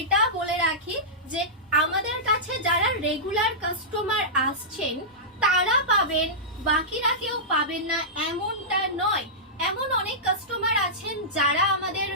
এটা বলে রাখি যে আমাদের কাছে যারা রেগুলার কাস্টমার আসছেন তারা পাবেন, বাকিরা কেউ পাবেন না এমনটা নয়। এমন অনেক কাস্টমার আছেন যারা আমাদের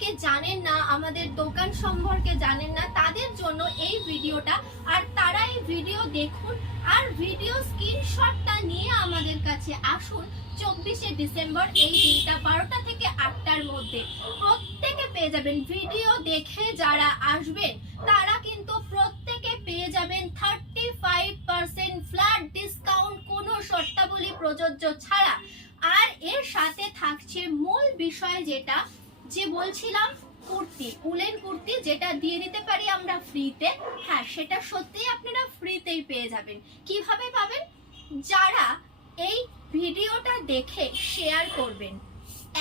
কে জানেন না, আমাদের দোকান সম্পর্কে জানেন না, তাদের জন্য এই ভিডিওটা। আর তারা এই ভিডিও দেখুন আর ভিডিও স্ক্রিনশটটা নিয়ে আমাদের কাছে আসুন 24শে ডিসেম্বর এই দিনটা 12টা থেকে 8টার মধ্যে। প্রত্যেকে পেয়ে যাবেন, ভিডিও দেখে যারা আসবেন তারা কিন্তু প্রত্যেকে পেয়ে যাবেন 35% ফ্ল্যাট ডিসকাউন্ট, কোনো শর্তাবলী প্রযোজ্য ছাড়া। আর এর সাথে থাকছে মূল বিষয় যেটা যে বলছিলাম, কুর্তি, উলেন কুর্তি যেটা দিয়ে দিতে পারি আমরা ফ্রিতে। হ্যাঁ, সেটা সত্যিই আপনারা ফ্রিতেই পেয়ে যাবেন। কিভাবে পাবেন? যারা এই ভিডিওটা দেখে শেয়ার করবেন,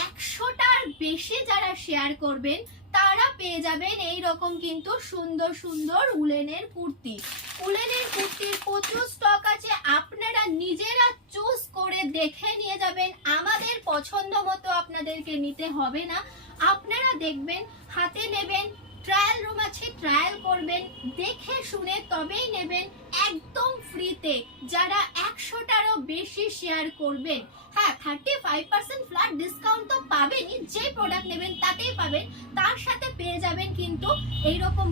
100টার বেশি যারা শেয়ার করবেন তারা পেয়ে যাবেন এই রকম কিন্তু সুন্দর সুন্দর উলেনের কুর্তি। উলেনের কুর্তির প্রচুর স্টক আছে, আপনারা নিজেরা চুজ করে দেখে নিয়ে যাবেন। আমাদের পছন্দ মতো আপনাদেরকে নিতে হবে না, আপনারা দেখবেন, হাতে নেবেন, ট্রায়াল রুম আছে, ট্রায়াল করবেন, দেখে শুনে তবেই নেবেন একদম ফ্রিতে। যারা 100টারও বেশি শেয়ার করবেন, হ্যাঁ 35% ফ্ল্যাট ডিসকাউন্ট তো পাবেনই, যে প্রোডাক্ট নেবেন তাতেই পাবেন, তার সাথে পেয়ে যাবেন কিন্তু এইরকম